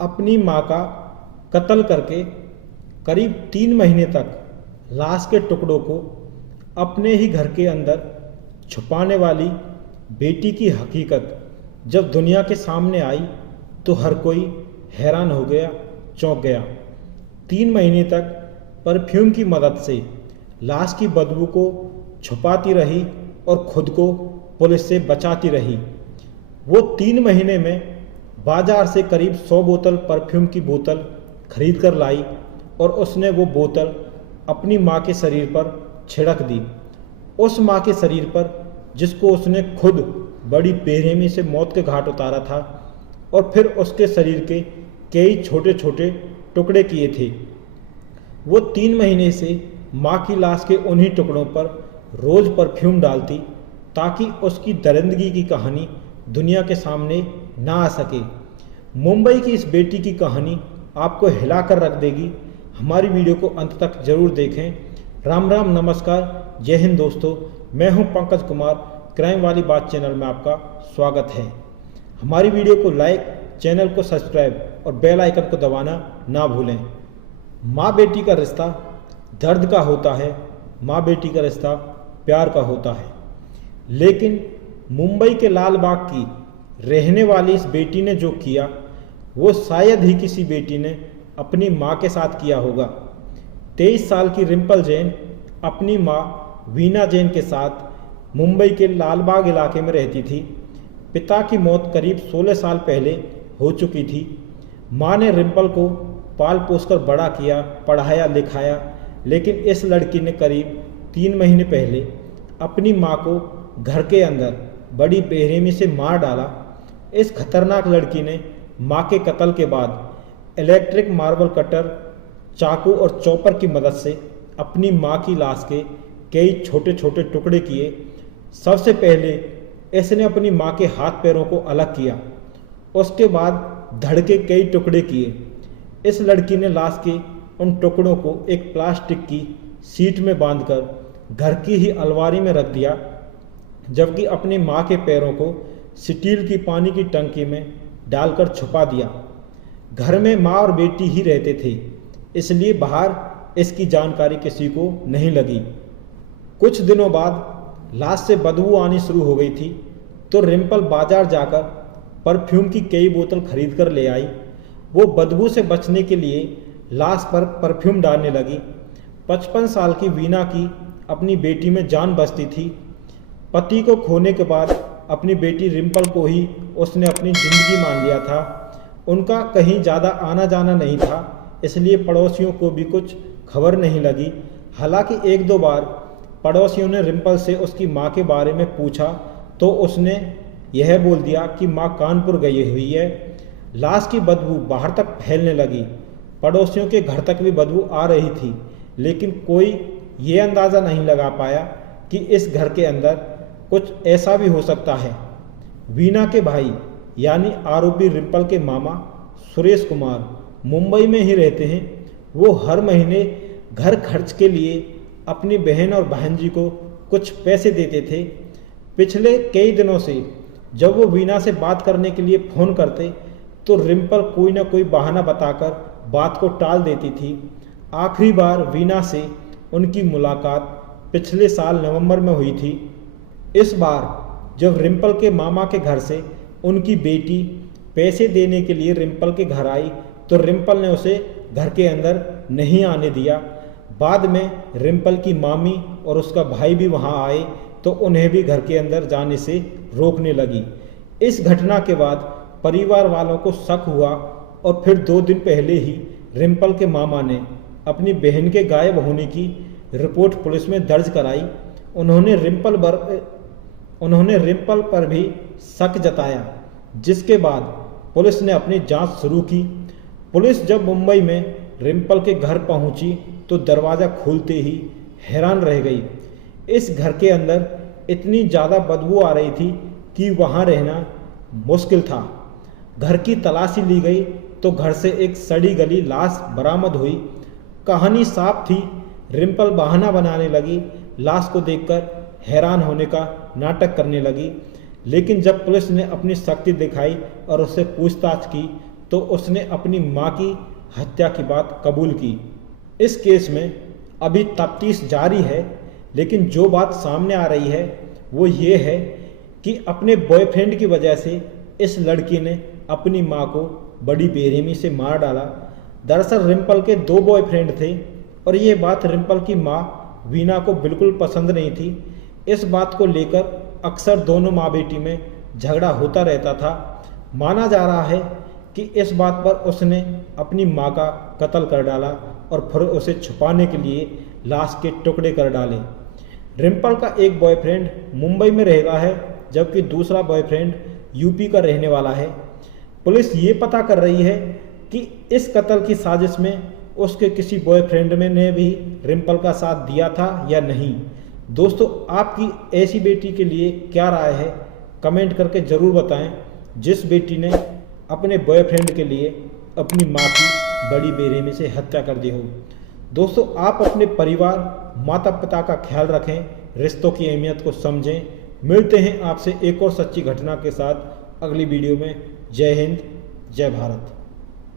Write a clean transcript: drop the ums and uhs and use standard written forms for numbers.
अपनी मां का कत्ल करके करीब 3 महीने तक लाश के टुकड़ों को अपने ही घर के अंदर छुपाने वाली बेटी की हकीकत जब दुनिया के सामने आई तो हर कोई हैरान हो गया, चौंक गया। 3 महीने तक परफ्यूम की मदद से लाश की बदबू को छुपाती रही और खुद को पुलिस से बचाती रही। वो 3 महीने में बाजार से करीब 100 बोतल परफ्यूम की बोतल खरीद कर लाई और उसने वो बोतल अपनी माँ के शरीर पर छिड़क दी। उस माँ के शरीर पर जिसको उसने खुद बड़ी बेरहमी से मौत के घाट उतारा था और फिर उसके शरीर के कई छोटे छोटे टुकड़े किए थे। वो 3 महीने से माँ की लाश के उन्हीं टुकड़ों पर रोज़ परफ्यूम डालती ताकि उसकी दरिंदगी की कहानी दुनिया के सामने ना आ सके। मुंबई की इस बेटी की कहानी आपको हिला कर रख देगी। हमारी वीडियो को अंत तक जरूर देखें। राम राम, नमस्कार, जय हिंद दोस्तों। मैं हूं पंकज कुमार। क्राइम वाली बात चैनल में आपका स्वागत है। हमारी वीडियो को लाइक, चैनल को सब्सक्राइब और बेल आइकन को दबाना ना भूलें। माँ बेटी का रिश्ता दर्द का होता है, माँ बेटी का रिश्ता प्यार का होता है। लेकिन मुंबई के लाल बाग की रहने वाली इस बेटी ने जो किया वो शायद ही किसी बेटी ने अपनी माँ के साथ किया होगा। 23 साल की रिम्पल जैन अपनी माँ वीना जैन के साथ मुंबई के लालबाग इलाके में रहती थी। पिता की मौत करीब 16 साल पहले हो चुकी थी। माँ ने रिम्पल को पाल पोस कर बड़ा किया, पढ़ाया लिखाया, लेकिन इस लड़की ने करीब 3 महीने पहले अपनी माँ को घर के अंदर बड़ी बेरहमी से मार डाला। इस खतरनाक लड़की ने माँ के कत्ल के बाद इलेक्ट्रिक मार्बल कटर, चाकू और चॉपर की मदद से अपनी माँ की लाश के कई छोटे छोटे टुकड़े किए। सबसे पहले इसने अपनी माँ के हाथ पैरों को अलग किया, उसके बाद धड़ के कई टुकड़े किए। इस लड़की ने लाश के उन टुकड़ों को एक प्लास्टिक की शीट में बांधकर घर की ही अलमारी में रख दिया, जबकि अपनी माँ के पैरों को स्टील की पानी की टंकी में डालकर छुपा दिया। घर में माँ और बेटी ही रहते थे, इसलिए बाहर इसकी जानकारी किसी को नहीं लगी। कुछ दिनों बाद लाश से बदबू आनी शुरू हो गई थी तो रिम्पल बाजार जाकर परफ्यूम की कई बोतल खरीद कर ले आई। वो बदबू से बचने के लिए लाश पर परफ्यूम डालने लगी। 55 साल की वीना की अपनी बेटी में जान बसती थी। पति को खोने के बाद अपनी बेटी रिम्पल को ही उसने अपनी ज़िंदगी मान लिया था। उनका कहीं ज़्यादा आना जाना नहीं था, इसलिए पड़ोसियों को भी कुछ खबर नहीं लगी। हालांकि 1-2 बार पड़ोसियों ने रिम्पल से उसकी माँ के बारे में पूछा तो उसने यह बोल दिया कि माँ कानपुर गई हुई है। लाश की बदबू बाहर तक फैलने लगी। पड़ोसियों के घर तक भी बदबू आ रही थी, लेकिन कोई ये अंदाज़ा नहीं लगा पाया कि इस घर के अंदर कुछ ऐसा भी हो सकता है। वीना के भाई यानी आरोपी रिम्पल के मामा सुरेश कुमार मुंबई में ही रहते हैं। वो हर महीने घर खर्च के लिए अपनी बहन और भांजी को कुछ पैसे देते थे। पिछले कई दिनों से जब वो वीना से बात करने के लिए फ़ोन करते तो रिम्पल कोई ना कोई बहाना बताकर बात को टाल देती थी। आखिरी बार वीना से उनकी मुलाकात पिछले साल नवंबर में हुई थी। इस बार जब रिम्पल के मामा के घर से उनकी बेटी पैसे देने के लिए रिम्पल के घर आई तो रिम्पल ने उसे घर के अंदर नहीं आने दिया। बाद में रिम्पल की मामी और उसका भाई भी वहां आए तो उन्हें भी घर के अंदर जाने से रोकने लगी। इस घटना के बाद परिवार वालों को शक हुआ और फिर 2 दिन पहले ही रिम्पल के मामा ने अपनी बहन के गायब होने की रिपोर्ट पुलिस में दर्ज कराई। उन्होंने रिम्पल पर भी शक जताया, जिसके बाद पुलिस ने अपनी जांच शुरू की। पुलिस जब मुंबई में रिम्पल के घर पहुंची तो दरवाज़ा खोलते ही हैरान रह गई। इस घर के अंदर इतनी ज़्यादा बदबू आ रही थी कि वहां रहना मुश्किल था। घर की तलाशी ली गई तो घर से एक सड़ी गली लाश बरामद हुई। कहानी साफ थी। रिम्पल बहाना बनाने लगी, लाश को देखकर हैरान होने का नाटक करने लगी। लेकिन जब पुलिस ने अपनी शक्ति दिखाई और उससे पूछताछ की तो उसने अपनी मां की हत्या की बात कबूल की। इस केस में अभी तफ्तीश जारी है, लेकिन जो बात सामने आ रही है वो ये है कि अपने बॉयफ्रेंड की वजह से इस लड़की ने अपनी मां को बड़ी बेरहमी से मार डाला। दरअसल रिम्पल के 2 बॉयफ्रेंड थे और ये बात रिम्पल की मां वीना को बिल्कुल पसंद नहीं थी। इस बात को लेकर अक्सर दोनों माँ बेटी में झगड़ा होता रहता था। माना जा रहा है कि इस बात पर उसने अपनी मां का कत्ल कर डाला और फिर उसे छुपाने के लिए लाश के टुकड़े कर डाले। रिम्पल का एक बॉयफ्रेंड मुंबई में रहता है, जबकि दूसरा बॉयफ्रेंड यूपी का रहने वाला है। पुलिस ये पता कर रही है कि इस कत्ल की साजिश में उसके किसी बॉयफ्रेंड ने भी रिम्पल का साथ दिया था या नहीं। दोस्तों, आपकी ऐसी बेटी के लिए क्या राय है, कमेंट करके ज़रूर बताएं जिस बेटी ने अपने बॉयफ्रेंड के लिए अपनी माँ की बड़ी बेरहमी से हत्या कर दी हो। दोस्तों, आप अपने परिवार, माता पिता का ख्याल रखें, रिश्तों की अहमियत को समझें। मिलते हैं आपसे एक और सच्ची घटना के साथ अगली वीडियो में। जय हिंद, जय भारत।